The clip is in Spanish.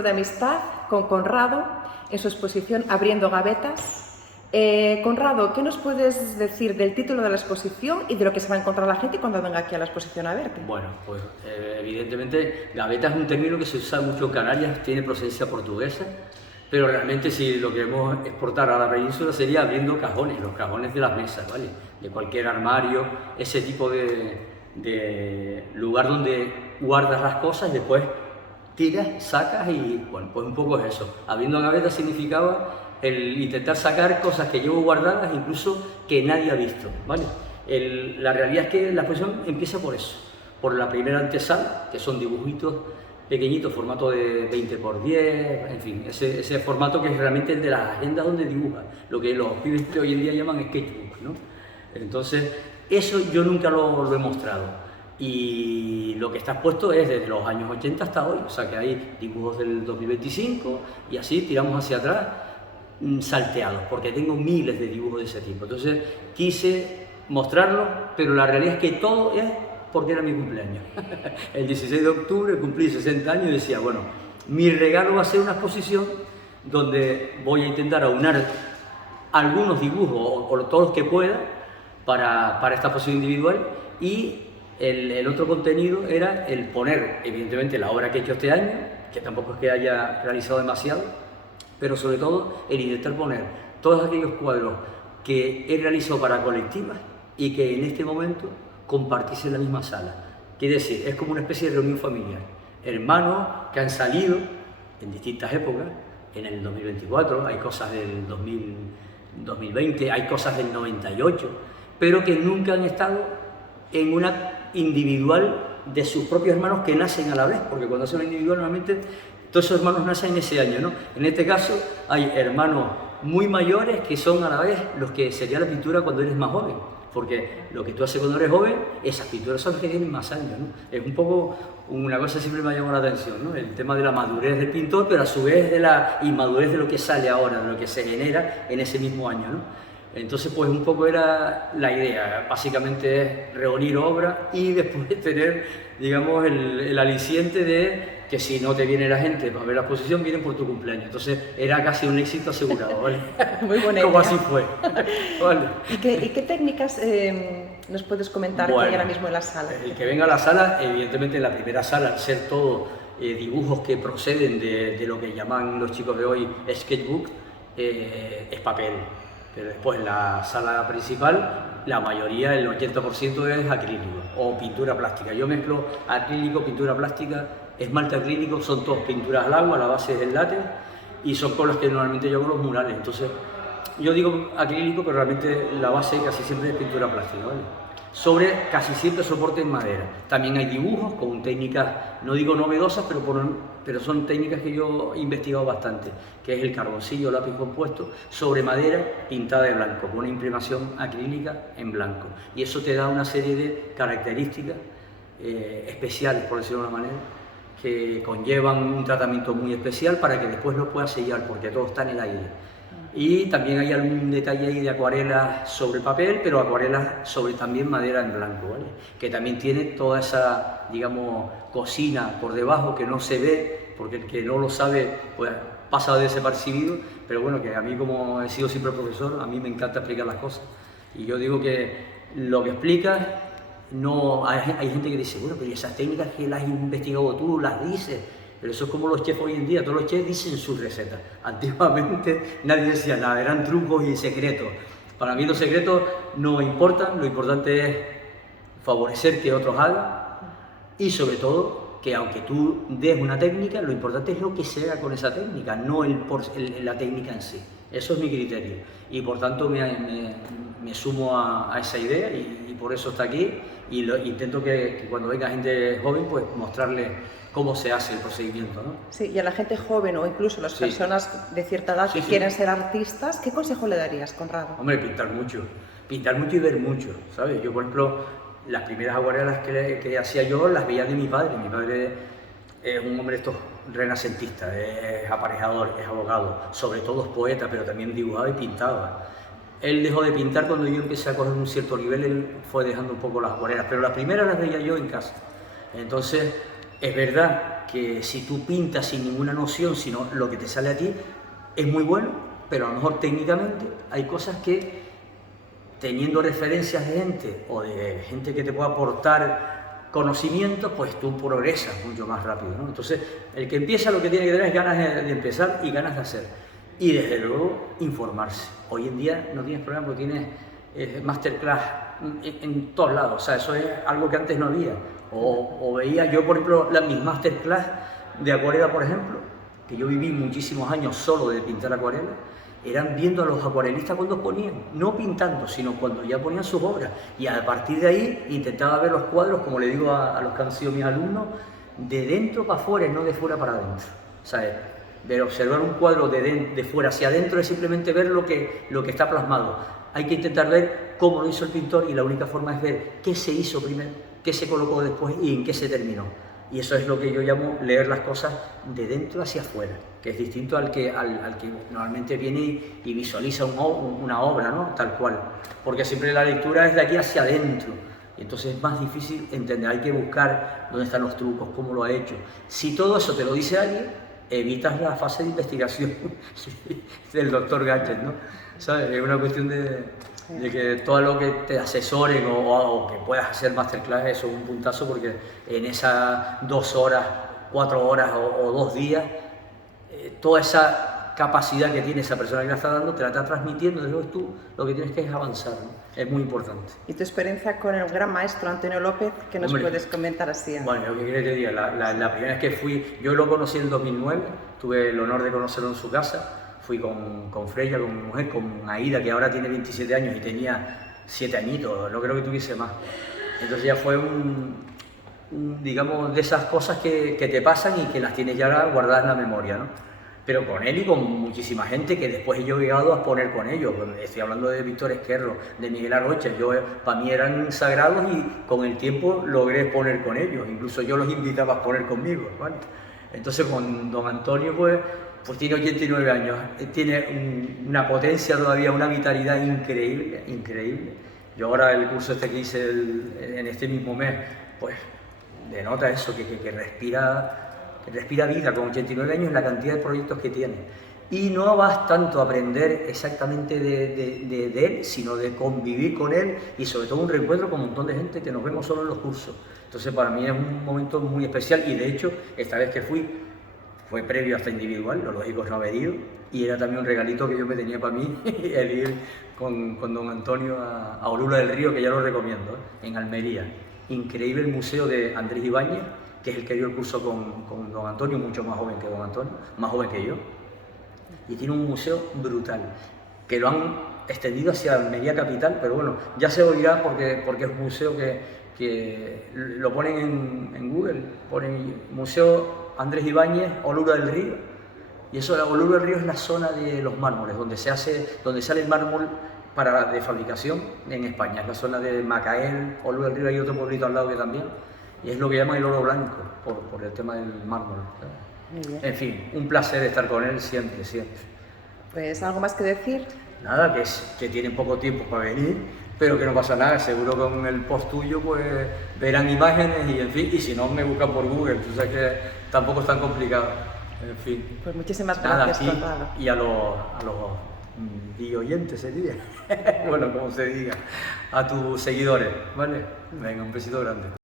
vínculo de amistad con Conrado en su exposición Abriendo Gavetas. Conrado, ¿qué nos puedes decir del título de la exposición y de lo que se va a encontrar la gente cuando venga aquí a la exposición a verte? Bueno, pues evidentemente gaveta es un término que se usa mucho en Canarias, tiene procedencia portuguesa, pero realmente si lo queremos exportar a la península sería abriendo cajones, los cajones de las mesas, ¿vale? De cualquier armario, ese tipo de lugar donde guardas las cosas y después tiras, sacas y bueno, pues un poco es eso. Abriendo gavetas significaba el intentar sacar cosas que llevo guardadas, incluso que nadie ha visto, ¿vale? La realidad es que la exposición empieza por eso, por la primera antesala, que son dibujitos pequeñitos, formato de 20 por 10, en fin, ese formato que es realmente el de las agendas donde dibujas, lo que los pibes de hoy en día llaman sketchbook, ¿no? Entonces, eso yo nunca lo he mostrado. Y lo que está expuesto es desde los años 80 hasta hoy, o sea que hay dibujos del 2025 y así tiramos hacia atrás salteados, porque tengo miles de dibujos de ese tipo. Entonces quise mostrarlo, pero la realidad es que todo es porque era mi cumpleaños. El 16 de octubre cumplí 60 años y decía, bueno, mi regalo va a ser una exposición donde voy a intentar aunar algunos dibujos o todos los que pueda para esta exposición individual y el otro contenido era el poner, evidentemente, la obra que he hecho este año, que tampoco es que haya realizado demasiado, pero sobre todo el intentar poner todos aquellos cuadros que he realizado para colectivas y que en este momento compartís en la misma sala. Quiere decir, es como una especie de reunión familiar. Hermanos que han salido en distintas épocas, en el 2024, hay cosas del 2020, hay cosas del 98, pero que nunca han estado en una individual de sus propios hermanos que nacen a la vez, porque cuando hacen una individual normalmente todos esos hermanos nacen en ese año, ¿no? En este caso hay hermanos muy mayores que son a la vez los que sería la pintura cuando eres más joven, porque lo que tú haces cuando eres joven, esas pinturas son las que tienen más años, ¿no? Es un poco una cosa que siempre me ha llamado la atención, ¿no? El tema de la madurez del pintor, pero a su vez de la inmadurez de lo que sale ahora, de lo que se genera en ese mismo año, ¿no? Entonces, pues un poco era la idea, básicamente es reunir obra y después tener, digamos, el aliciente de que si no te viene la gente para ver la exposición, vienen por tu cumpleaños. Entonces, era casi un éxito asegurado, ¿vale? Muy buena Como idea. así fue, ¿vale? ¿Y qué técnicas nos puedes comentar que hay ahora mismo en la sala? El que venga a la sala, evidentemente en la primera sala, al ser todo dibujos que proceden de lo que llaman los chicos de hoy sketchbook, es papel. Pero después en la sala principal, la mayoría, el 80% es acrílico o pintura plástica. Yo mezclo acrílico, pintura plástica, esmalte acrílico, son todas pinturas al agua, la base es el látex y son con las que normalmente yo hago los murales. Entonces, yo digo acrílico, pero realmente la base casi siempre es pintura plástica, ¿vale? Sobre casi siempre soporte en madera. También hay dibujos con técnicas, no digo novedosas, pero son técnicas que yo he investigado bastante, que es el carboncillo, lápiz compuesto, sobre madera pintada de blanco, con una imprimación acrílica en blanco. Y eso te da una serie de características especiales, por decirlo de una manera, que conllevan un tratamiento muy especial para que después lo puedas sellar, porque todo está en el aire. Y también hay algún detalle ahí de acuarelas sobre papel, pero acuarelas sobre también madera en blanco, ¿vale? Que también tiene toda esa, digamos, cocina por debajo que no se ve, porque el que no lo sabe, pues pasa desapercibido, pero bueno, que a mí como he sido siempre profesor, a mí me encanta explicar las cosas. Y yo digo que lo que explicas, no, hay gente que dice, bueno, pero esas técnicas que las has investigado tú, las dices. Pero eso es como los chefs hoy en día, todos los chefs dicen sus recetas. Antiguamente nadie decía nada, eran trucos y secretos. Para mí los secretos no importan, lo importante es favorecer que otros hagan y sobre todo que aunque tú des una técnica, lo importante es lo que se haga con esa técnica, no la técnica en sí. Eso es mi criterio y por tanto me sumo a esa idea y por eso está aquí y intento que cuando venga gente joven pues mostrarle cómo se hace el procedimiento, ¿no? Sí, y a la gente joven o incluso las personas de cierta edad que quieren ser artistas, ¿qué consejo le darías, Conrado? Hombre, pintar mucho y ver mucho, ¿sabes? Yo, por ejemplo, las primeras acuarelas que hacía yo las veía de mi padre. Mi padre es un hombre renacentista, es aparejador, es abogado, sobre todo es poeta, pero también dibujaba y pintaba. Él dejó de pintar cuando yo empecé a coger un cierto nivel, él fue dejando un poco las acuarelas, pero las primeras las veía yo en casa. Entonces, Es verdad que si tú pintas sin ninguna noción, sino lo que te sale a ti, es muy bueno, pero a lo mejor técnicamente hay cosas que, teniendo referencias de gente o de gente que te pueda aportar conocimientos, pues tú progresas mucho más rápido, ¿no? Entonces, el que empieza lo que tiene que tener es ganas de empezar y ganas de hacer. Y desde luego, informarse. Hoy en día no tienes problema porque tienes masterclass en todos lados. O sea, eso es algo que antes no había. O veía yo, por ejemplo, mis masterclass de acuarela, por ejemplo, que yo viví muchísimos años solo de pintar acuarela, eran viendo a los acuarelistas cuando ponían, no pintando, sino cuando ya ponían sus obras. Y a partir de ahí intentaba ver los cuadros, como le digo a los que han sido mis alumnos, de dentro para afuera y no de fuera para adentro. ¿Sabes? De observar un cuadro de fuera hacia adentro es simplemente ver lo que está plasmado. Hay que intentar ver cómo lo hizo el pintor y la única forma es ver qué se hizo primero, qué se colocó después y en qué se terminó. Y eso es lo que yo llamo leer las cosas de dentro hacia afuera, que es distinto al que normalmente viene y visualiza una obra, ¿no? Tal cual. Porque siempre la lectura es de aquí hacia adentro. Y entonces es más difícil entender, hay que buscar dónde están los trucos, cómo lo ha hecho. Si todo eso te lo dice alguien, evitas la fase de investigación del doctor Gadget, ¿no? ¿Sabes? Es una cuestión de que todo lo que te asesoren o que puedas hacer masterclass, eso es un puntazo, porque en esas 2 horas, 4 horas o 2 días, toda esa capacidad que tiene esa persona que la está dando, te la está transmitiendo, después tú lo que tienes que es avanzar, ¿no? Es muy importante. ¿Y tu experiencia con el gran maestro Antonio López, qué nos puedes comentar así? Bueno, lo que quiero que te diga, la primera vez que fui, yo lo conocí en el 2009, tuve el honor de conocerlo en su casa. Fui con Freya, con mi mujer, con Aida, que ahora tiene 27 años y tenía 7 añitos, no creo que tuviese más. Entonces ya fue digamos, de esas cosas que te pasan y que las tienes ya guardadas en la memoria, ¿no? Pero con él y con muchísima gente que después yo he llegado a exponer con ellos. Estoy hablando de Víctor Esquerro, de Miguel Arrocha. Para mí eran sagrados y con el tiempo logré exponer con ellos. Incluso yo los invitaba a exponer conmigo, ¿vale? Entonces con don Antonio, pues tiene 89 años, tiene una potencia todavía, una vitalidad increíble, increíble. Yo ahora el curso que hice en este mismo mes, pues denota eso, que respira vida con 89 años en la cantidad de proyectos que tiene. Y no vas tanto a aprender exactamente de él, sino de convivir con él y sobre todo un reencuentro con un montón de gente que nos vemos solo en los cursos. Entonces para mí es un momento muy especial y de hecho esta vez que fue previo hasta individual, lo lógico es no haber ido, y era también un regalito que yo me tenía para mí, el ir con don Antonio a Olula del Río, que ya lo recomiendo, en Almería. Increíble el museo de Andrés Ibáñez, que es el que dio el curso con don Antonio, mucho más joven que don Antonio, más joven que yo, y tiene un museo brutal, que lo han extendido hacia Almería capital, pero bueno, ya se oirá porque es un museo que lo ponen en Google, ponen Museo Andrés Ibáñez, Olula del Río, y eso, Olula del Río es la zona de los mármoles, donde sale el mármol de fabricación en España, es la zona de Macael, Olula del Río, hay otro pueblito al lado que también, y es lo que llaman el oro blanco, por el tema del mármol. En fin, un placer estar con él siempre, siempre. Pues, ¿algo más que decir? Nada, que tienen poco tiempo para venir, pero que no pasa nada, seguro con el post tuyo pues verán imágenes y en fin, y si no me buscan por Google, tú sabes que tampoco es tan complicado, en fin. Pues muchísimas gracias, Conrado. Y a los oyentes sería, bueno, como se diga, a tus seguidores, ¿vale? Venga, un besito grande.